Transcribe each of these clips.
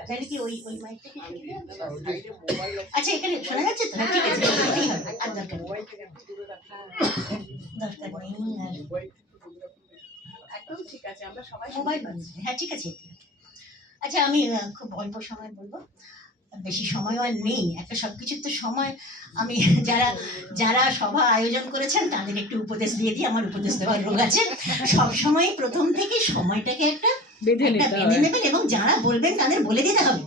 তাহলে কি ওই ওই মোবাইল আচ্ছা এখানে শোনা যাচ্ছে তো? ঠিক আছে এটাই হবে আর দরকার নেই মোবাইল থেকে দূরে রাখা দরকার নেই আর মোবাইল থেকে দূরে রাখা একদম ঠিক আছে আমরা সবাই মোবাইল হ্যাঁ ঠিক আছে আচ্ছা আমি খুব অল্প সময় বলব। বেশি সময় আর নেই। একটা সবকিছুর তো সময়। আমি যারা যারা সভা আয়োজন করেছেন তাদের একটু উপদেশ দিয়ে দিই। আমার উপদেশ দেওয়ার রোগ আছে সব সময় প্রথম থেকে সময়টাকে একটা বেঁধে নিতে বেঁধে নেবেন এবং যারা বলবেন তাদের বলে দিতে হবে।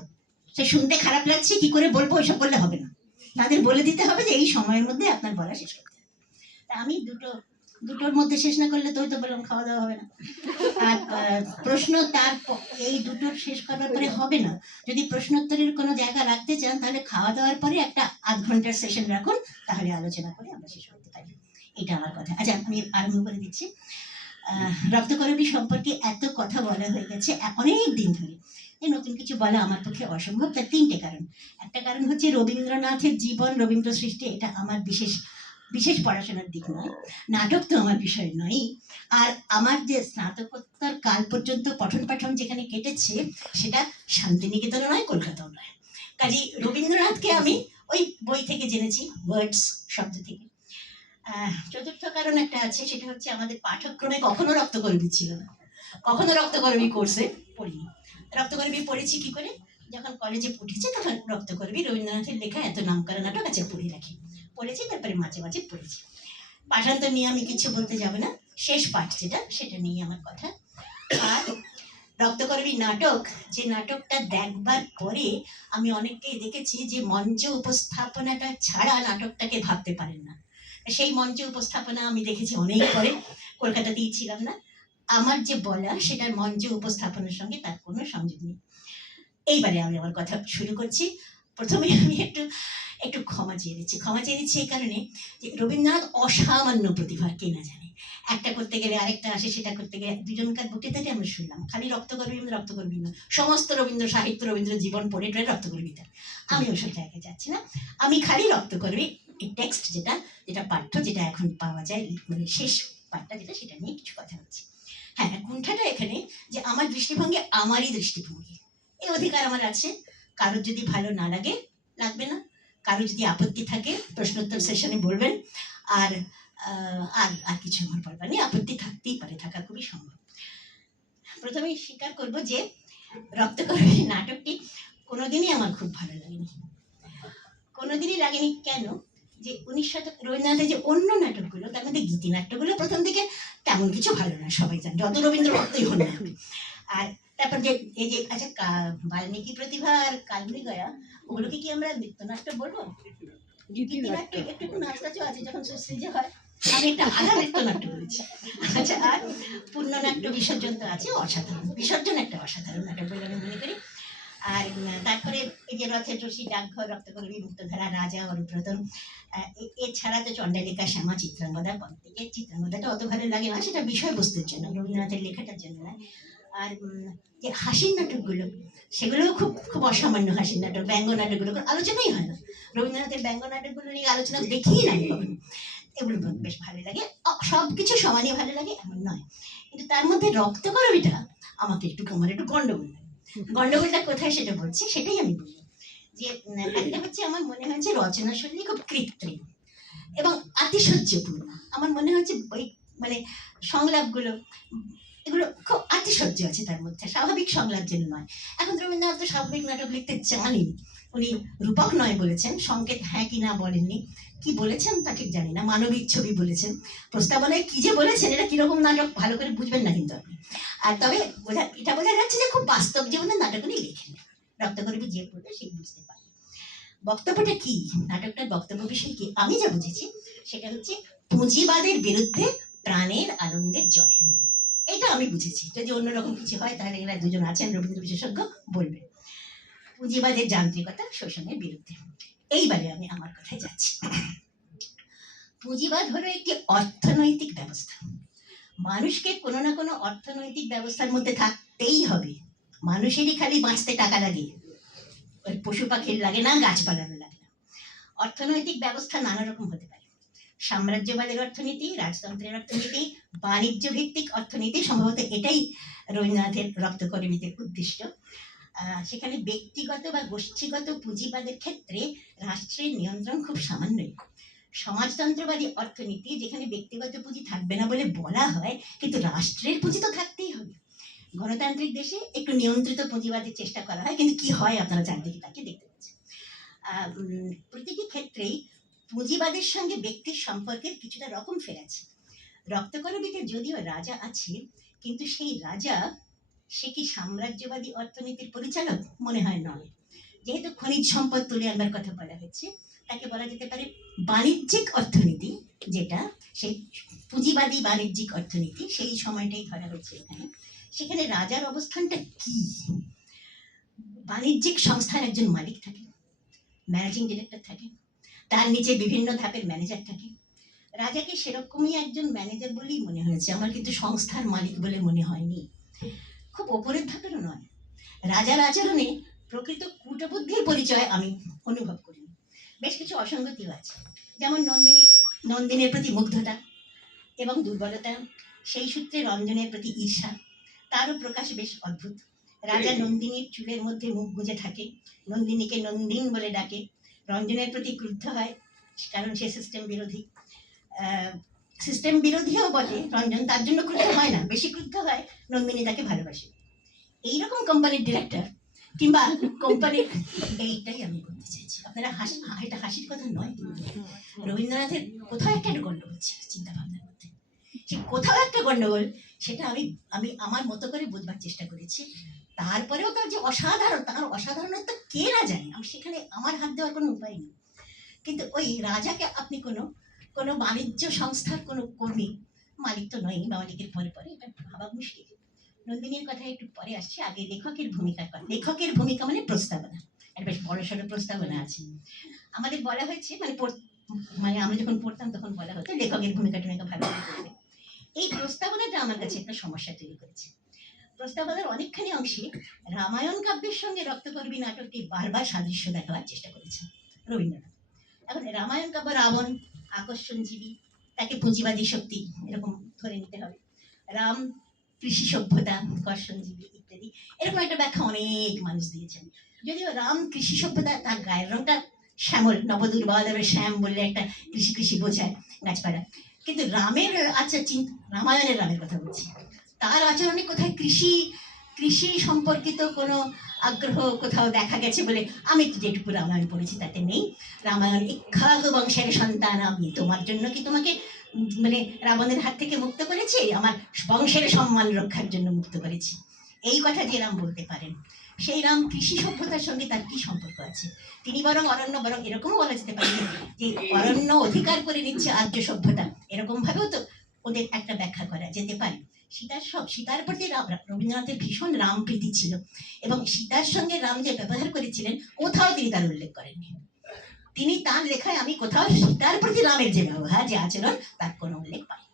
সে শুনতে খারাপ লাগছে কি করে বলব ওইসব বললে হবে না। তাদের বলে দিতে হবে যে এই সময়ের মধ্যে আপনার বলা শেষ করতে তা আমি দুটো দুটোর মধ্যে শেষ না করলে তো তো বললাম খাওয়া দাওয়া হবে না। আর প্রশ্ন তার এই দুটোর শেষ করার পরে হবে না। যদি প্রশ্নোত্তরের কোনো জায়গা রাখতে চান তাহলে খাওয়া দাওয়ার পরে একটা আধ ঘণ্টার সেশন রাখুন তাহলে আলোচনা করে আমরা শেষ করতে পারি। এটা আমার কথা। আচ্ছা আমি আরম্ভ করে দিচ্ছি। রক্তকরবী সম্পর্কে এত কথা বলা হয়ে গেছে অনেক দিন ধরে। এই নতুন কিছু বলা আমার পক্ষে অসম্ভব, তার তিনটে কারণ। একটা কারণ হচ্ছে রবীন্দ্রনাথের জীবন রবীন্দ্র সৃষ্টি এটা আমার বিশেষ বিশেষ পড়াশোনার দিক নয়। নাটক তো আমার বিষয় নয়। আর আমার যে স্নাতকোত্তর কাল পর্যন্ত পঠন পাঠন যেখানে কেটেছে, সেটা শান্তিনিকেতনও নয়, কলকাতাও নয়। কাজী রবীন্দ্রনাথকে আমি ওই বই থেকে জেনেছি ওয়ার্ডস শব্দ থেকে। চতুর্থ কারণ একটা আছে, সেটা হচ্ছে আমাদের পাঠ্যক্রমে কখনো রক্তকরবী ছিল না। কখনো রক্তকরবী কোর্সে পড়িনি। রক্তকরবী পড়েছি কি করে? যখন কলেজে উঠেছি তখন রক্তকরবী রবীন্দ্রনাথের লেখা এত নাম করা নাটক আছে, পড়ে রাখি। পড়েছি, তারপরে মাঝে মাঝে পড়েছি। পাঠান্তর নিয়ে আমি কিছু বলতে যাব না। শেষ পাঠ যেটা, সেটা নিয়ে আমার কথা। আর রক্তকরবী নাটক, যে নাটকটা দেখবার পরে আমি অনেককেই দেখেছি যে মঞ্চ উপস্থাপনাটা ছাড়া নাটকটাকে ভাবতে পারেন না। সেই মঞ্চে উপস্থাপনা আমি দেখেছি অনেক পরে। কলকাতাতেই ছিলাম না। আমার যে বলা, সেটার মঞ্চ উপস্থাপনের সঙ্গে তার কোনো সংযোগ নেই। এইবারে আমি আমার কথা শুরু করছি। প্রথমে আমি একটু একটু ক্ষমা চেয়ে দিচ্ছি ক্ষমা চেয়ে দিচ্ছি এই কারণে যে রবীন্দ্রনাথ অসামান্য প্রতিভা কে না জানে? একটা করতে গেলে আরেকটা আসে, সেটা করতে গেলে দুজনকার বক্তৃতাতে আমরা শুনলাম। খালি রক্তকর্মী রক্তকর্মী না সমস্ত রবীন্দ্র সাহিত্য, রবীন্দ্র জীবন পড়ে টড়ে রক্তকর্মীতা আমি ওসব জায়গায় যাচ্ছি না। আমি খালি রক্তকর্মী এই টেক্সট যেটা যেটা পাঠ্য যেটা এখন পাওয়া যায় মানে শেষ পাঠটা যেটা, সেটা নিয়ে কিছু কথা বলছি। হ্যাঁ কুণ্ঠাটা এখানে যে আমার দৃষ্টিভঙ্গি আমারই দৃষ্টিভঙ্গি। এই অধিকার আমার আছে। কারোর যদি ভালো না লাগে, লাগবে না। কারও যদি আপত্তি থাকে, প্রশ্নোত্তর সেশনে বলবেন। আর আর আর কিছু আমার বলবার নেই। আপত্তি থাকতেই পারে, থাকা খুবই সম্ভব। প্রথমেই স্বীকার করব যে রক্তকরবী নাটকটি কোনোদিনই আমার খুব ভালো লাগেনি। কোনোদিনই লাগেনি কেন? যে উনিশ শতক রবীন্দ্রনাথের যে অন্য নাটকগুলো তার মধ্যে গীতিনাট্যগুলো প্রথম দিকে তেমন কিছু ভালো না সবাই জান যত রবীন্দ্র ভক্তই হন না আর তারপর যে এই যে আচ্ছা বাল্মীকি প্রতিভা আর কালমী গয়া ওগুলোকে কি আমরা নৃত্যনাট্য বলব? গীতি গীতিনাট্য একটু একটু নাচ আছে যখন সৃজে হয় আমি একটা আধা নৃত্যনাট্য বলেছি। আচ্ছা আর পূর্ণনাট্য বিসর্জন তো আছে অসাধারণ। বিসর্জন একটা অসাধারণ নাটক বলে আমি মনে করি। আর তারপরে এই যে রথের রশি ডাকঘর রক্তকরবী মুক্তধারা রাজা এ- এছাড়া তো চণ্ডালিকা, শ্যামা, চিত্রাঙ্গদা প্রত্যেকে চিত্রাঙ্গদাটা অত ভালো লাগে না, সেটা বিষয়বস্তুর জন্য, রবীন্দ্রনাথের লেখাটার জন্য নয় আর যে হাসির নাটকগুলো, সেগুলোও খুব খুব অসামান্য হাসির নাটক, ব্যঙ্গ নাটকগুলো, আলোচনাই হয় না। রবীন্দ্রনাথের ব্যঙ্গ নাটকগুলো নিয়ে আলোচনা দেখেই না এগুলো বেশ ভালো লাগে। সব কিছু সমানই ভালো লাগে, এমন নয়। কিন্তু তার মধ্যে রক্তকরবীটা আমাকে একটু আমার একটু গন্ডগোল লাগে। গন্ডগোলটা কোথায় সেটা বলছি? সেটাই আমি বলি। যে একটা হচ্ছে আমার মনে হয়েছে রচনা শৈলী খুব কৃত্রিম এবং আতিশয্যপূর্ণ। আমার মনে হচ্ছে ওই মানে সংলাপগুলো, এগুলো খুব আতিশয্য আছে তার মধ্যে। স্বাভাবিক সংলাপ যেন নয়। এখন রবীন্দ্রনাথ তো স্বাভাবিক নাটক লিখতে জানেন উনি রূপক নয় বলেছেন, সংকেত হ্যাঁ কি না বলেননি। কি বলেছেন তা ঠিক জানি না, মানবিক ছবি বলেছেন। প্রস্তাবনায় কি যে বলেছেন, এটা কীরকম নাটক ভালো করে বুঝবেন না কিন্তু আপনি। আর তবে বোঝা, এটা বোঝা যাচ্ছে যে খুব বাস্তব জীবনের নাটক উনি লেখেন রক্তকরবী যে পড়বে সেই বুঝতে পারে। বক্তব্যটা কি? নাটকটার বক্তব্য বিষয় কি? আমি যা বুঝেছি, সেটা হচ্ছে পুঁজিবাদের বিরুদ্ধে প্রাণের আনন্দের জয়। এটা আমি বুঝেছি। যদি অন্যরকম কিছু হয়, তাহলে এরা দুজন আছেন রবীন্দ্র বিশেষজ্ঞ বলবে পুঁজিবাদের যান্ত্রিকতা শোষণের বিরুদ্ধে। এইবারে আমি আমার কথায় যাচ্ছি। পুঁজিবাদ হলো একটি অর্থনৈতিক ব্যবস্থা। মানুষকে কোনো না কোনো অর্থনৈতিক ব্যবস্থার মধ্যে থাকতেই হবে। মানুষেরই খালি বাঁচতে টাকা লাগে। ওই পশু পাখির লাগে না গাছপালারও লাগে না। অর্থনৈতিক ব্যবস্থা নানা রকম হতে পারে। সাম্রাজ্যবাদের অর্থনীতি, রাজতন্ত্রের অর্থনীতি বাণিজ্য ভিত্তিক অর্থনীতি, সম্ভবত এটাই রবীন্দ্রনাথের রক্তকরবীদের উদ্দিষ্ট। সেখানে ব্যক্তিগত বা গোষ্ঠীগত পুঁজিবাদের ক্ষেত্রে রাষ্ট্রের নিয়ন্ত্রণ খুব সামান্যই। সমাজতন্ত্রবাদী অর্থনীতি যেখানে ব্যক্তিগত পুঁজি থাকবে না বলে বলা হয়, কিন্তু রাষ্ট্রের পুঁজি তো থাকতেই হবে। গণতান্ত্রিক দেশে একটু নিয়ন্ত্রিত পুঁজিবাদের চেষ্টা করা হয়, কিন্তু কি হয় আপনারা চারদিকে তাকে দেখতে পাচ্ছেন। প্রতিটি ক্ষেত্রেই পুঁজিবাদের সঙ্গে ব্যক্তির সম্পর্কের কিছুটা রকম ফেরাছে রক্তকরবীতে যদিও রাজা আছে, কিন্তু সেই রাজা সে কি সাম্রাজ্যবাদী অর্থনীতির পরিচালক? মনে হয় নয়। যেহেতু খনিজ সম্পদ তুলে আনবার কথা বলা হচ্ছে, তাকে বলা যেতে পারে বাণিজ্যিক অর্থনীতি, যেটা সেই পুঁজিবাদী বাণিজ্যিক অর্থনীতি, সেই সময়টাই ধরা হচ্ছে এখানে। সেখানে রাজার অবস্থানটা কি? বাণিজ্যিক সংস্থার একজন মালিক থাকে, ম্যানেজিং ডিরেক্টর থাকে, তার নিচে বিভিন্ন ধাপের ম্যানেজার থাকে। রাজাকে সেরকমই একজন ম্যানেজার বলেই মনে হয়েছে, আমার কিন্তু সংস্থার মালিক বলে মনে হয়নি। খুব ওপরের ধাপেরও নয়। রাজার আচরণে প্রকৃত কূটবুদ্ধির পরিচয় আমি অনুভব করি। বেশ কিছু অসঙ্গতিও আছে। যেমন নন্দিনীর নন্দিনীর প্রতি মুগ্ধতা এবং দুর্বলতা সেই সূত্রে রঞ্জনের প্রতি ঈর্ষা তারও প্রকাশ বেশ অদ্ভুত। রাজা নন্দিনীর চুলের মধ্যে মুখ গুঁজে থাকে নন্দিনীকে নন্দিন বলে ডাকে। রঞ্জনের প্রতি ক্রুদ্ধ হয় কারণ সে সিস্টেম বিরোধী। সিস্টেম বিরোধীও বলে রঞ্জন। তার জন্য ক্রুদ্ধ হয় না, বেশি ক্রুদ্ধ হয় নন্দিনী তাকে ভালোবাসে। এইরকম কোম্পানির ডিরেক্টর কিংবা কোম্পানির এইটাই আমি বলতে চাইছি। আপনারা হাসি এটা হাসির কথা নয় রবীন্দ্রনাথের কোথাও একটা গন্ডগোল ছিল চিন্তা ভাবনার মধ্যে। সে কোথাও একটা গন্ডগোল, সেটা আমি আমি আমার মতো করে বুঝবার চেষ্টা করেছি। তারপরেও তার যে অসাধারণ, তার অসাধারণত্ব কে না জানে? আমি সেখানে আমার হাত দেওয়ার কোনো উপায় নেই। কিন্তু ওই রাজাকে আপনি কোনো কোনো বাণিজ্য সংস্থার কোনো কর্মী, মালিক তো নয় মালিকের পরে পরে এটা ভাবা মুশকিল। নন্দিনীর কথা একটু পরে আসছে, আগে লেখকের ভূমিকা লেখকের ভূমিকা মানে প্রস্তাবনা একটা বেশ বড় সড়ো প্রস্তাবনা আছে। আমাদের বলা হয়েছে মানে মানে আমরা যখন পড়তাম তখন বলা হতো, লেখকের ভূমিকা টুমিকা ভালো করে করবে এই প্রস্তাবনাটা আমার কাছে একটা সমস্যা তৈরি করেছে। প্রস্তাবনার অনেকখানি অংশে রামায়ণ কাব্যের সঙ্গে রক্তকর্মী নাটকটি বারবার সাদৃশ্য দেখাবার চেষ্টা করেছে রবীন্দ্রনাথ। এখন রামায়ণ কাব্য, রাবণ আকর্ষণজীবী, তাকে পুঁজিবাদী শক্তি এরকম ধরে নিতে হবে। রাম, কৃষি সভ্যতা কর্ষণজীবী ইত্যাদি। এরকম একটা ব্যাখ্যা অনেক মানুষ দিয়েছেন। যদিও রাম কৃষি সভ্যতা, তার গায়ের রংটা শ্যামল নবদুর্বাদেবের শ্যাম বললে একটা কৃষি কৃষি বোঝায় গাছপালা। কিন্তু রামের আচ্ছা চিন্তা রামায়ণের রামের কথা বলছি। তার আচরণে কোথায় কৃষি কৃষি সম্পর্কিত কোনো আগ্রহ কোথাও দেখা গেছে বলে আমি তো যেটুকু রামায়ণ পড়েছি তাতে নেই। রামায়ণ ইক্ষাগ বংশের সন্তান, আমি তোমার জন্য কি তোমাকে মানে রাবণের হাত থেকে মুক্ত করেছি? আমার বংশের সম্মান রক্ষার জন্য মুক্ত করেছি। এই কথা যে রাম বলতে পারেন, সেই রাম কৃষি সভ্যতার সঙ্গে তার কি সম্পর্ক আছে? তিনি বরং অরণ্য, বরং এরকমও বলা যেতে পারে যে অরণ্য অধিকার করে নিচ্ছে আর্য সভ্যতা। এরকম ভাবেও তো ওদের একটা ব্যাখ্যা করা যেতে পারে। সীতার সব সীতার প্রতি রবীন্দ্রনাথের ভীষণ রাম প্রীতি ছিল। এবং সীতার সঙ্গে রাম যে ব্যবহার করেছিলেন, কোথাও তিনি তার উল্লেখ করেননি। তিনি তার লেখায়, আমি কোথাও সীতার প্রতি রামের যে ব্যবহার, যে আচরণ, তার কোনো উল্লেখ পাই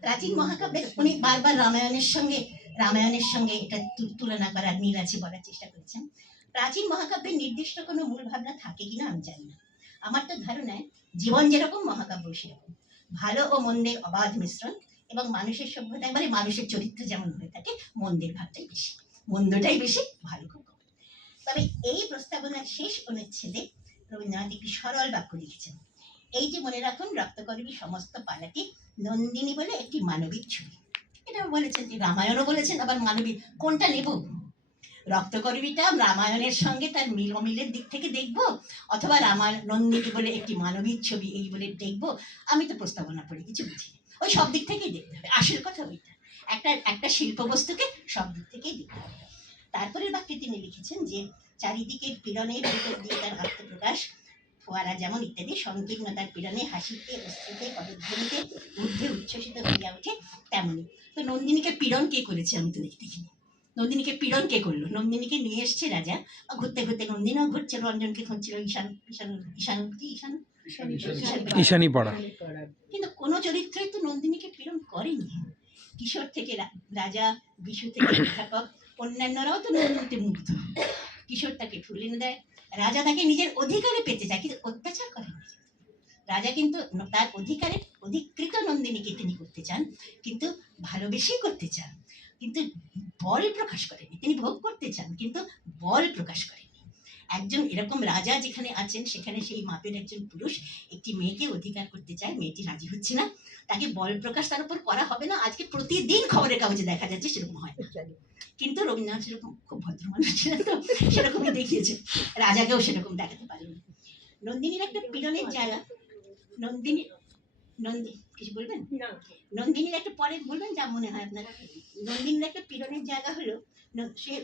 প্রাচীন মহাকাব্যের উনি বারবার রামায়ণের সঙ্গে রামায়ণের সঙ্গে এটা তুলনা করার মিল আছে বলার চেষ্টা করেছেন। প্রাচীন মহাকাব্যের নির্দিষ্ট কোনো মূল ভাবনা থাকে কিনা আমি জানি না। আমার তো ধারণায় জীবন যেরকম মহাকাব্য সেরকম। ভালো ও মন্দের অবাধ মিশ্রণ এবং মানুষের সভ্যতা মানে মানুষের চরিত্র যেমন হয়ে থাকে, মন্দের ভাবটাই বেশি। মন্দটাই বেশি ভালো তবে এই প্রস্তাবনার শেষ অনুচ্ছেদে রবীন্দ্রনাথ একটি সরল বাক্য লিখেছেন। এই যে মনে রাখুন, রক্তকর্মী সমস্ত পালাটি নন্দিনী বলে একটি মানবিক ছবি। এটা বলেছেন যে রামায়ণও বলেছেন, আবার মানবিক কোনটা নেব? রক্তকর্মীটা রামায়ণের সঙ্গে তার মিল অমিলের দিক থেকে দেখব? অথবা রামায়ণ নন্দিনী বলে একটি মানবিক ছবি এই বলে দেখব? আমি তো প্রস্তাবনা পড়ে কিছু বুঝি। ওই সব দিক থেকেই দেখতে হবে। আসল কথা ওইটা। একটা একটা শিল্প বস্তুকে সব দিক থেকেই দেখতে হবে। তারপরের বাক্যে তিনি লিখেছেন যে, চারিদিকের পীড়নের ভিতর দিয়ে তার আত্মপ্রকাশ, ফোয়ারা যেমন ইত্যাদি সংকীর্ণতার পীড়নে, হাসিতে, অশ্রুতে, পদধ্বনিতে, ঊর্ধ্বে উচ্ছ্বসিত হইয়া ওঠে তেমনি। তো নন্দিনীকে পীড়ন কে করেছে আমি তো দেখি দেখিনি নন্দিনীকে পীড়ন কে করল? নন্দিনীকে নিয়ে এসছে রাজা। ঘুরতে ঘুরতে নন্দিনীও ঘুরছে রঞ্জনকে খুঁজছিল ঈশান ঈশান ঈশান কি, ঈশান? ঈশান পাড়া। কিন্তু কোনো চরিত্রই তো নন্দিনীকে পীড়ন করেনি। কিশোর থেকে রাজা বিশু থেকে অধ্যাপক অন্যান্যরাও তো নন্দিনীতে মুগ্ধ। কিশোর তাকে ফুল এনে দেয়। রাজা তাকে নিজের অধিকারে পেতে চায় কিন্তু অত্যাচার করেন রাজা কিন্তু তার অধিকারে অধিকৃত নন্দিনীকে তিনি করতে চান কিন্তু ভালোবেসেই করতে চান। কিন্তু বল প্রকাশ করেনি। তিনি ভোগ করতে চান কিন্তু বল প্রকাশ করেনি। একজন এরকম রাজা যেখানে আছেন সেখানে সেই মাপের একজন পুরুষ একটি মেয়েকে অধিকার করতে চায় মেয়েটি রাজি হচ্ছে না। তাকে বল প্রকাশ তার উপর করা হবে না। আজকে প্রতিদিন খবরের কাগজে দেখা যাচ্ছে সেরকম হয় কিন্তু রবীন্দ্রনাথ সেরকম খুব ভদ্র মানুষ ছিলেন তো সেরকমই দেখিয়েছে। রাজাকেও সেরকম দেখাতে পারেনি। নন্দিনীর একটা পীড়নের জায়গা। নন্দিনী নন্দি কিছু বলবেন? নন্দিনীর একটা পরে বলবেন যা মনে হয় আপনারা। নন্দিনীর একটা পীড়নের জায়গা হলো সে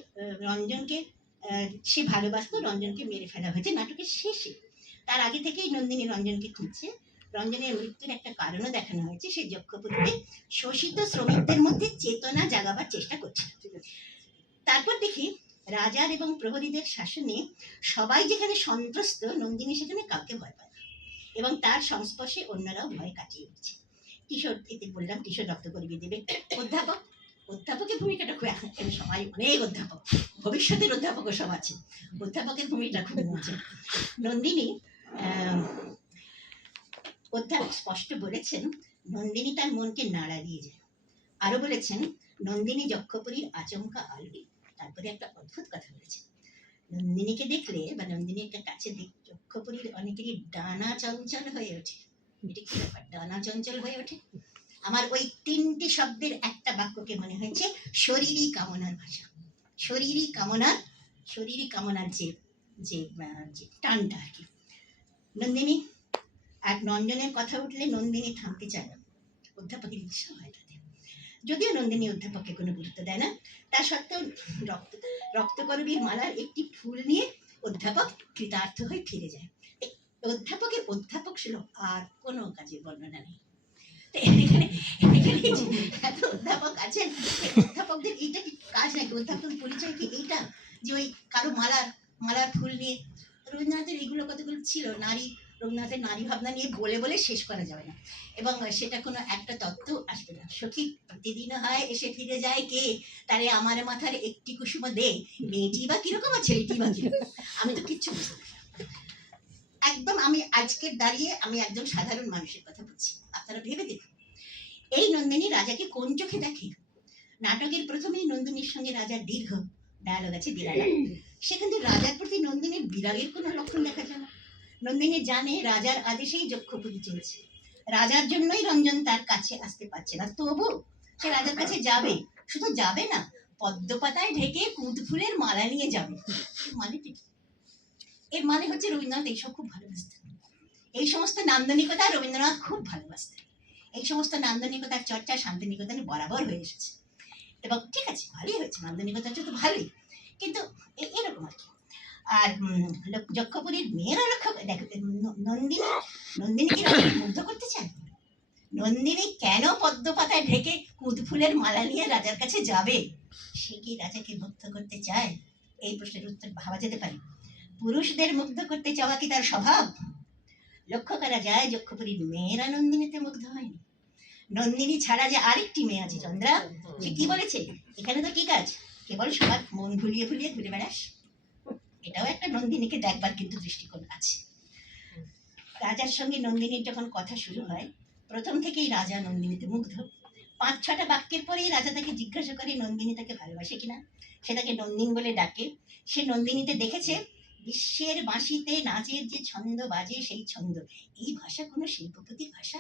রঞ্জনকে সে ভালোবাসতো রঞ্জনকে মেরে ফেলা হয়েছে নাটকের শেষে। তার আগে থেকেই নন্দিনী রঞ্জনকে খুঁজছে। রঞ্জনের মৃত্যুর একটা কারণও দেখানো হয়েছে সে যক্ষপুরীতে শোষিত শ্রমিকদের মধ্যে চেতনা জাগাবার চেষ্টা করছে। তারপর দেখি রাজার এবং প্রহরীদের শাসনে সবাই যেখানে সন্ত্রস্ত, নন্দিনী সেখানে কাউকে ভয় পায় এবং তার সংস্পর্শে অন্যরাও ভয় কাটিয়ে উঠছে কিশোর, এতে বললাম কিশোর রক্ত করিয়ে দেবে। অধ্যাপক, অধ্যাপকের ভূমিকাটা খুব এখন সবাই অনেক অধ্যাপক। ভবিষ্যতের অধ্যাপকও সব আছে। অধ্যাপকের ভূমিকাটা খুব মজা নন্দিনী অধ্যাপক স্পষ্ট বলেছেন, নন্দিনী তার মনকে নাড়া দিয়ে যায়। আরও বলেছেন, নন্দিনী যক্ষপুরীর আচমকা আলবি তারপরে একটা অদ্ভুত কথা বলেছেন। নন্দিনীকে দেখলে বা নন্দিনী একটা কাছে দেখ, যক্ষপুরীর অনেকেরই ডানা চঞ্চল হয়ে ওঠে। এটা কি ব্যাপার? ডানা চঞ্চল হয়ে ওঠে? আমার ওই তিনটি শব্দের একটা বাক্যকে মনে হয়েছে, শরীরী কামনার ভাষা। শরীরী কামনার শরীরী কামনার যে যে টানটা আর কি। নন্দিনী আর নন্দনের কথা উঠলে নন্দিনী থামতে চায় না। অধ্যাপকের ইচ্ছা হয় তাতে। যদিও নন্দিনী অধ্যাপককে কোনো গুরুত্ব দেয় না, তা সত্ত্বেও রক্ত, রক্তকরবীর মালার একটি ফুল নিয়ে অধ্যাপক কৃতার্থ হয়ে ফিরে যায়। অধ্যাপকের অধ্যাপক ছিল আর কোনো কাজের বর্ণনা নেই। রবীন্দ্রনাথের এইগুলো কতগুলো ছিল? নারী, রবীন্দ্রনাথের নারী ভাবনা নিয়ে বলে বলে শেষ করা যাবে না। এবং সেটা কোনো একটা তত্ত্ব আসবে না। সখী প্রতিদিন হয়, এসে ফিরে যায় কে? তারে আমার মাথার একটি কুসুম দে। মেয়েটি বা কীরকম আর ছেলেটি বা কীরকম? আমি তো কিচ্ছু একদম আমি আজকের দাঁড়িয়ে আমি একজন সাধারণ মানুষের কথা বলছি। আপনারা ভেবে দেখুন। এই নন্দিনী রাজাকে কোন চোখে দেখে? নাটকের প্রথমেই নন্দিনীর সঙ্গে রাজার দীর্ঘ ডায়ালগ আছে বিরাট সেখান থেকে রাজার প্রতি নন্দিনীর বিরাগের কোনো লক্ষণ দেখা যায় না। নন্দিনী জানে রাজার আদেশেই যক্ষপুরী চলছে। রাজার জন্যই রঞ্জন তার কাছে আসতে পারছে না। তবু সে রাজার কাছে যাবে। শুধু যাবে না পদ্ম পাতায় ঢেকে কুঁদ ফুলের মালা নিয়ে যাবে। এর মানে এর মানে হচ্ছে রবীন্দ্রনাথ এইসব খুব ভালোবাসতেন। এই সমস্ত নান্দনিকতা রবীন্দ্রনাথ খুব ভালোবাসতেন। এই সমস্ত নান্দনিকতার চর্চা শান্তিনিকেতনে বরাবর হয়ে এসেছে। এবং ঠিক আছে, ভালোই হয়েছে, নান্দনিকতার তো ভালোই। কিন্তু এরকম আর কি। আর যক্ষপুরীর মেয়েরা লক্ষ্য দেখো নন্দিনী নন্দিনী কি রাজাকে মুগ্ধ করতে চায়? নন্দিনী কেন পদ্ম পাতায় ঢেকে কুদ ফুলের মালা নিয়ে রাজার কাছে যাবে? সে কি রাজাকে মুগ্ধ করতে চায়? এই প্রশ্নের উত্তর ভাবা যেতে পারে। পুরুষদের মুগ্ধ করতে চাওয়া কি তার স্বভাব? লক্ষ্য করা যায় যক্ষপুরীর মেয়েরা নন্দিনীতে মুগ্ধ হয়নি। নন্দিনী ছাড়া যে আরেকটি মেয়ে আছে, চন্দ্রা, সে কি বলেছে? এখানে তো কি কাজ কেবল সবার মন ভুলিয়ে ভুলিয়ে ঘুরে বেড়াস। এটাও একটা নন্দিনীকে দেখবার কিন্তু দৃষ্টিকোণ আছে। রাজার সঙ্গে নন্দিনীর যখন কথা শুরু হয়, প্রথম থেকেই রাজা নন্দিনীতে মুগ্ধ। পাঁচ ছটা বাক্যের পরেই রাজা তাকে জিজ্ঞাসা করে, নন্দিনী তাকে ভালোবাসে কিনা সে তাকে নন্দিন বলে ডাকে। সে নন্দিনীতে দেখেছে বিশ্বের বাঁশিতে নাচের যে ছন্দ বাজে সেই ছন্দ। এই ভাষা কোনো শিল্পপতির ভাষা?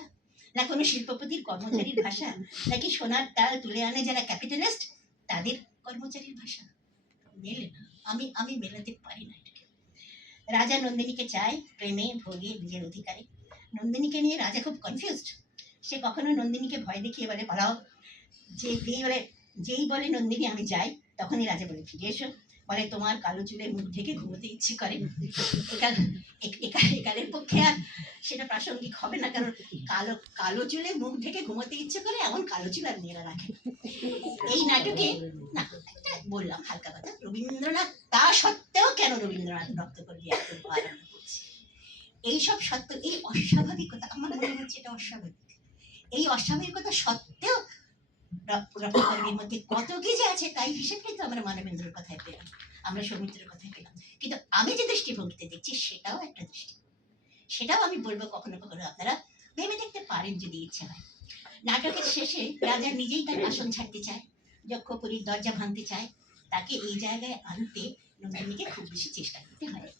না কোনো শিল্পপতির কর্মচারীর ভাষা? নাকি সোনার তাল তুলে আনে যারা ক্যাপিটালিস্ট তাদের কর্মচারীর ভাষা? মেলে না। আমি আমি মেলাতে পারি না এটাকে। রাজা নন্দিনীকে চায় প্রেমে ভোগে নিজের অধিকারে। নন্দিনীকে নিয়ে রাজা খুব কনফিউজড সে কখনো নন্দিনীকে ভয় দেখিয়ে বলে, পালাও। যে যেই বলে যেই বলে নন্দিনী, আমি যাই। তখনই রাজা বলে, ফিরে এসো। বলে তোমার কালো চুলে মুখ ঢেকে ঘুমোতে ইচ্ছে করে। একাল একালের পক্ষে আর সেটা প্রাসঙ্গিক হবে না, কারণ কালো কালো চুলে মুখ ঢেকে ঘুমোতে ইচ্ছে করে এমন কালো চুল আর মেয়েরা রাখে এই নাটকে না, একটা বললাম হালকা কথা। রবীন্দ্রনাথ তা সত্ত্বেও কেন রবীন্দ্রনাথ রক্ত করছে এইসব সত্ত্বেও এই অস্বাভাবিকতা আমার মনে হচ্ছে এটা অস্বাভাবিক। এই অস্বাভাবিকতা সত্ত্বেও মধ্যে কত কি যে আছে তাই হিসেব কিন্তু আমরা কথায় পেলাম আমরা কথায় পেলাম কিন্তু আমি যে দৃষ্টিভঙ্গিতে দেখছি সেটাও একটা দৃষ্টি সেটাও আমি বলব কখনো কখনো আপনারা ভেবে দেখতে পারেন যদি হয় নাটকের শেষে রাজা নিজেই তার আসন ছাড়তে চায় দরজা ভাঙতে চায় তাকে এই জায়গায় আনতে নন্দিনীকে খুব বেশি চেষ্টা করতে হয়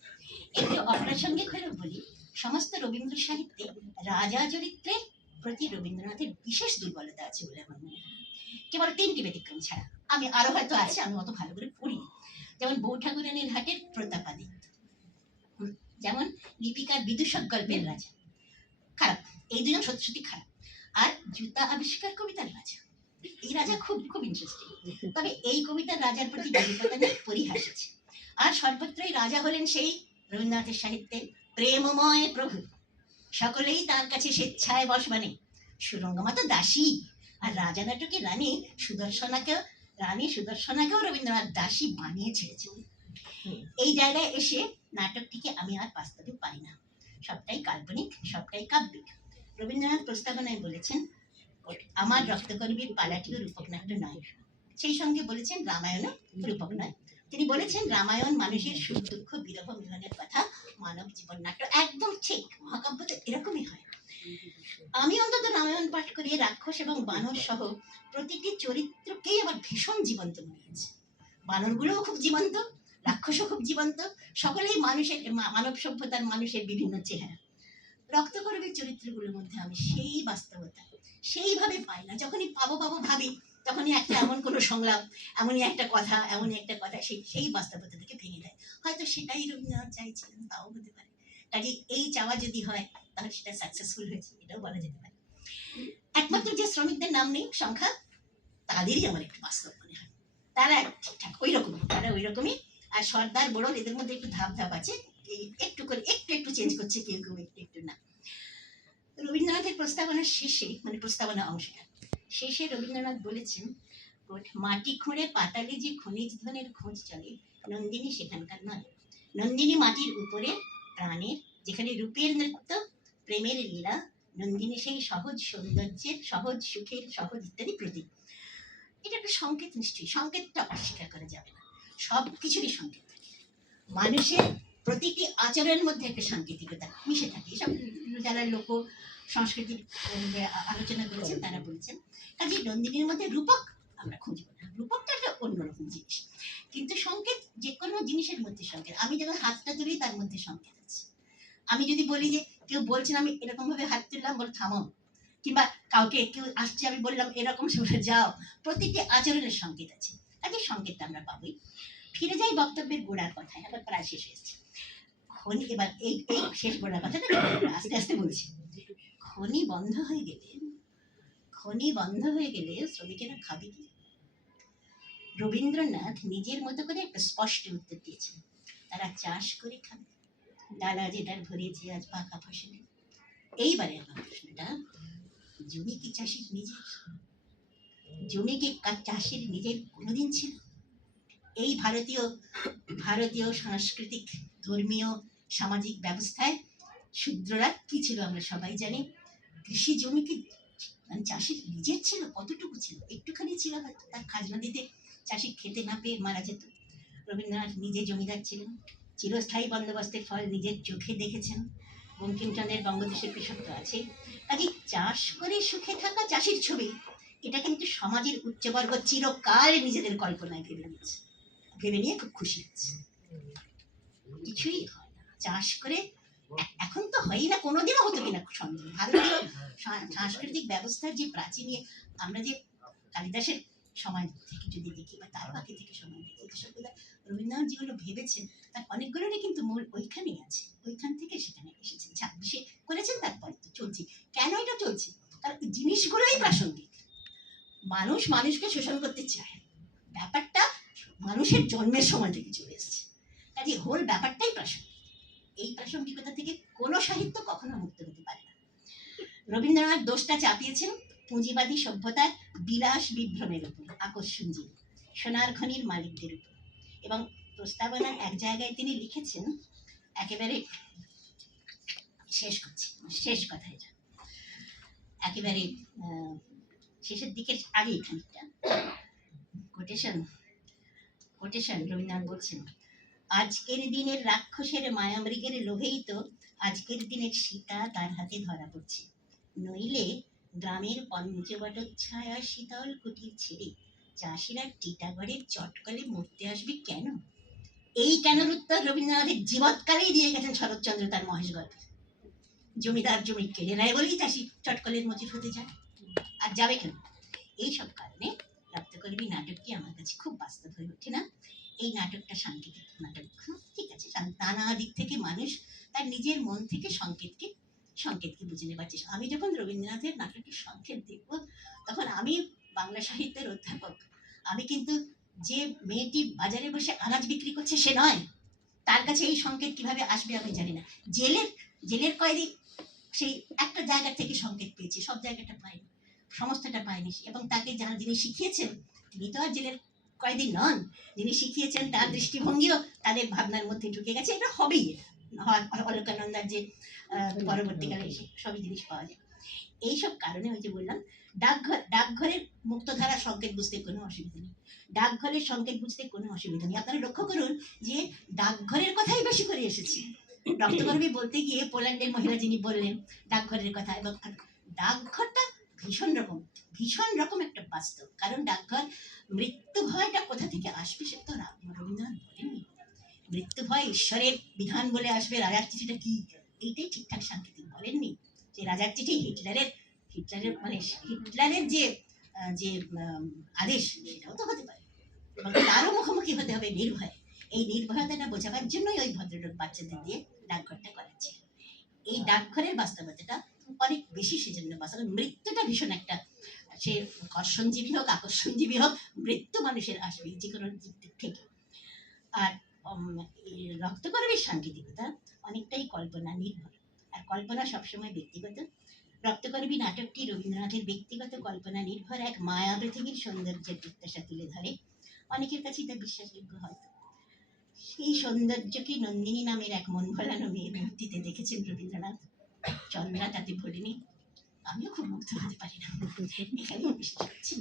একটু অপ্রাসঙ্গিক হলেও বলি সমস্ত রবীন্দ্র সাহিত্যে রাজা চরিত্রের প্রতি রবীন্দ্রনাথের বিশেষ দুর্বলতা আছে বলে আমার মনে হয়। কেবল তিনটি ব্যতিক্রম ছাড়া। আমি আরও হয়তো আছে, আমি অত ভালো করে পড়িনি। যেমন বউ ঠাকুরানীর হাটের প্রতাপাদিত্য। যেমন লিপিকার বিদূষক গল্পের রাজা। খারাপ, এই দুজন সত্যি সত্যি খারাপ। আর জুতা আবিষ্কার কবিতার রাজা। এই রাজা খুব খুব ইন্টারেস্টিং তবে এই কবিতার রাজার প্রতি বিরূপতা নিয়ে পরিহাস আছে। আর সর্বত্রই রাজা হলেন সেই রবীন্দ্রনাথের সাহিত্যে প্রেমময় প্রভু। সকলেই তার কাছে স্বেচ্ছায় বসবানে। সুরঙ্গমা তো দাসী। আর রাজা নাটকে রানী সুদর্শনাকেও রানী সুদর্শনাকেও রবীন্দ্রনাথ দাসী বানিয়ে ছেড়েছেন। এই জায়গায় এসে নাটকটিকে আমি আর বাস্তবে পাই না। সবটাই কাল্পনিক সবটাই কাব্যিক। রবীন্দ্রনাথ প্রস্তাবনায় বলেছেন আমার রক্তকর্মীর পালাটিও রূপক নাট্য নয়। সেই সঙ্গে বলেছেন রামায়ণও রূপক নয়। তিনি বলেছেন, রামায়ণ মানুষের সুখ, দুঃখ, বিরহ মিলনের কথা মানব জীবন নাট্য একদম ঠিক, মহাকাব্য তো এরকমই হয়। আমি অন্তত রামায়ণ পাঠ করি রাক্ষস এবং বানর সহ প্রতিটি চরিত্রকেই আমার ভীষণ জীবন্ত মনে হয়েছে বানরগুলোও খুব জীবন্ত, রাক্ষসও খুব জীবন্ত, সকলেই মানুষের মানব সভ্যতার মানুষের বিভিন্ন চেহারা। রক্তকরবের চরিত্রগুলোর মধ্যে আমি সেই বাস্তবতা সেইভাবে পাই না। যখনই পাবো পাবো ভাবি তখনই একটা এমন কোনো সংলাপ, এমনই একটা কথা, এমনই একটা কথা, সেই সেই বাস্তবতা থেকে ভেঙে দেয়। হয়তো সেটাই রবীন্দ্রনাথ চাইছিলেন, তাও হতে পারে। কাজে এই চাওয়া যদি হয়, তাহলে সেটা সাকসেসফুল হয়েছে, এটাও বলা যেতে পারে। একমাত্র যে শ্রমিকদের নাম নেই, সংখ্যা, তাদেরই আমার একটু বাস্তব মনে হয়। তারা ঠিকঠাক ওই রকম তারা ওই রকমই আর সর্দার বড় এদের মধ্যে একটু ধাপ ধাপ আছে একটু করে, একটু একটু চেঞ্জ করছে, কেউ কেউ একটু একটু না। রবীন্দ্রনাথের প্রস্তাবনার শেষে মানে প্রস্তাবনা অংশটা শেষে রবীন্দ্রনাথ বলেছেন মাটি খুঁড়ে পাতালে যে খনিজ ধনের খোঁজ চলে, নন্দিনী সেখানকার নয়। নন্দিনী মাটির উপরে প্রাণের, যেখানে রূপের নৃত্য, প্রেমের লীলা, নন্দিনী সেই সহজ সৌন্দর্যের, সহজ সুখের, সহজ ইত্যাদি প্রতীক। এটা একটা সংকেত নিশ্চয়ই। সংকেতটা অস্বীকার করা যাবে না। সব কিছুরই সংকেত থাকে। মানুষের প্রতিটি আচরণের মধ্যে একটা সাংকেতিকতা মিশে যারা লোক সংস্কৃতির আলোচনা করেছেন, তারা বলছেন কাজে নন্দিনীর মধ্যে রূপক আমরা খুঁজবো না রূপকটা একটা অন্যরকম জিনিস। কিন্তু সংকেত যে কোনো জিনিসের মধ্যে সংকেত। আমি যখন হাতটা তুলি, তার মধ্যে সংকেত আছে। আমি যদি বলি যে কেউ বলছেন আমি এরকম ভাবে হাত তুললাম, বল থামো। কিংবা কাউকে কেউ আসছে, আমি বললাম, এরকম সরে যাও। প্রতিটি আচরণের সংকেত আছে। কাজে সংকেতটা আমরা পাবোই। ফিরে যাই বক্তব্যের গোড়ার কথায় আবার প্রায় শেষ হয়েছে খনি এবার এই এই শেষ গোড়ার কথাটা আস্তে আস্তে বলছি। খনি বন্ধ হয়ে গেলে, খনি বন্ধ হয়ে গেলে শ্রমিকেরা খাবে কি? রবীন্দ্রনাথ নিজের মতো করে একটা স্পষ্ট উত্তর দিয়েছেন। তারা চাষ করে খাবে। ডালা যেটার ভরিয়েছে আজ পাকা ফসলে। এইবারে আমার প্রশ্নটা, জমি কি চাষির নিজের? জমি কা- চাষির নিজের কোনোদিন ছিল? এই ভারতীয় ভারতীয় সাংস্কৃতিক, ধর্মীয় সামাজিক ব্যবস্থায় শূদ্ররা কি ছিল আমরা সবাই জানি? কৃষি জমি কি মানে চাষির নিজের ছিল? কতটুকু ছিল? একটুখানি ছিল হয়তো, তার খাজনা দিতে চাষি খেতে না পেয়ে মারা যেত। রবীন্দ্রনাথ নিজে জমিদার ছিলেন। চিরস্থায়ী বন্দোবস্তের ফল নিজের চোখে দেখেছেন। বঙ্কিমচন্দ্রের বঙ্গদেশের কৃষক তো আছে কাজে চাষ করে সুখে থাকা চাষির ছবি, এটা কিন্তু সমাজের উচ্চবর্গ চিরকাল নিজেদের কল্পনায় ভেবে নিয়েছে। ভেবে নিয়ে খুব খুশি হচ্ছে। কিছুই হয় চাষ করে এখন তো হয়ই না কোনোদিনও হতো কিনা সন্দেহ। ভারতীয় সাংস্কৃতিক ব্যবস্থার যে প্রাচীন ইয়ে, আমরা যে কালিদাসের সময় থেকে যদি দেখি বা তার বাকি থেকে সময় দেখি কৃষকরা রবীন্দ্রনাথ যেগুলো ভেবেছেন তার অনেকগুলোরই কিন্তু মূল ওইখানেই আছে। ওইখান থেকে সেখানে এসেছেন ছাব্বিশে করেছেন তারপরে তো চলছে। কেন এটা চলছে? তার জিনিসগুলোই প্রাসঙ্গিক। মানুষ মানুষকে শোষণ করতে চায়। ব্যাপারটা মানুষের জন্মের সময় থেকে চলে এসেছে। কাজে হোল ব্যাপারটাই প্রাসঙ্গিক। এই প্রাসঙ্গিকতা থেকে কোনো সাহিত্য কখনো মুক্ত হতে পারে না। রবীন্দ্রনাথ দোষটা চাপিয়েছেন পুঁজিবাদী সভ্যতার বিলাস বিভ্রমের উপর আকর্ষণ জীব সোনার খনির মালিকদের উপর। এবং প্রস্তাবনার এক জায়গায় তিনি লিখেছেন, একেবারে শেষ করছি, শেষ কথা এটা একেবারে শেষের দিকের আগে খানিকটা। কোটেশন কোটেশন রবীন্দ্রনাথ বলছেন। আজকের দিনের রাক্ষসের মায়ামৃগের লোভেই তো আজকের দিনের সীতা তার হাতে ধরা পড়ছে। নইলে গ্রামের পঞ্চবট ছায়া শীতল কুটির ছেড়ে চাষিরা টিটাগড়ের চটকলে মরতে আসবে কেন? এই কেনর উত্তর রবীন্দ্রনাথের জীবৎকালেই দিয়ে গেছেন শরৎচন্দ্র তার মহেশ জমিদার জমি কেড়ে নেয় বলেই চাষি চটকলের মজির হতে যায়। আর যাবে কেন? এইসব কারণে রক্তকর্মী নাটকটি আমার কাছে খুব বাস্তব হয়ে ওঠে না। এই নাটকটা সাংকেতিক নাটক ঠিক আছে। নানা দিক থেকে মানুষ তার নিজের মন থেকে সংকেতকে সংকেতকে বুঝে নেবার চেষ্টা। আমি যখন রবীন্দ্রনাথের নাটকের সংকেত দেখব, তখন আমি বাংলা সাহিত্যের অধ্যাপক। আমি কিন্তু যে মেয়েটি বাজারে বসে আনাজ বিক্রি করছে সে নয়। তার কাছে এই সংকেত কীভাবে আসবে আমি জানি না। জেলের জেলের কয়েদি, সেই একটা জায়গা থেকে সংকেত পেয়েছে, সব জায়গাটা পায়নি, সমস্তটা পায়নি এবং তাকে যারা যিনি শিখিয়েছেন, তিনি তো আর জেলের কয়েদি নন যিনি শিখিয়েছেন তার দৃষ্টিভঙ্গিও তাদের ভাবনার মধ্যে ঢুকে গেছে এটা হবেই। এটা অলকানন্দার যে পরবর্তীকালে এসে সবই জিনিস পাওয়া যায়। এইসব কারণে ওই যে বললাম ডাকঘর ডাকঘরের মুক্তধারা সংকেত বুঝতে কোনো অসুবিধা নেই। ডাকঘরের সংকেত বুঝতে কোনো অসুবিধা নেই। আপনারা লক্ষ্য করুন যে ডাকঘরের কথাই বেশি করে এসেছে। রক্তকর্মী বলতে গিয়ে পোল্যান্ডের মহিলা যিনি বললেন ডাকঘরের কথা। এবং ডাকঘরটা ভীষণ রকম ভীষণ রকম একটা বাস্তব। কারণ ডাকঘর মৃত্যু ভয়টা কোথা থেকে আসবে সেটা তো রবীন্দ্রনাথ বলেননি। মৃত্যু ভয় ঈশ্বরের বিধান বলে আসবে, রাজার চিঠিটা কি? এইটাই ঠিকঠাক সাংকেতিক বলেননি। যে রাজার চিঠি হিটলারের হিটলারের মানে হিটলারের যে যে আদেশ, সেটাও তো হতে পারে। তারও মুখোমুখি হতে হবে নির্ভয়। এই নির্ভয়তাটা বোঝাবার জন্যই ওই ভদ্রলোক বাচ্চাদের দিয়ে ডাকঘরটা করাচ্ছে। এই ডাকঘরের বাস্তবতাটা অনেক বেশি সেজন্য বাস্তব মৃত্যুটা ভীষণ একটা, সে কর্ষণজীবী হোক, আকর্ষণজীবী হোক, মৃত্যু মানুষের আসবে যে কোনো দিক থেকে। আর রক্তকরণের সাংকেতিকতা অনেকটাই কল্পনা নির্ভর। আর কল্পনা সবসময় ব্যক্তিগত। রক্তকরবী নাটকটি রবীন্দ্রনাথের ব্যক্তিগত কল্পনা নির্ভর এক মায়া পৃথিবীর সৌন্দর্যের প্রত্যাশা তুলে ধরে। অনেকের কাছেই তা বিশ্বাসযোগ্য হয়তো। সেই সৌন্দর্যকে নন্দিনী নামের এক মন ভোলানো মেয়ের মূর্তিতে দেখেছেন রবীন্দ্রনাথ। চন্দ্রা তাতে ভোলেনি আমিও খুব মুগ্ধ হতে পারি না। এখানে করছি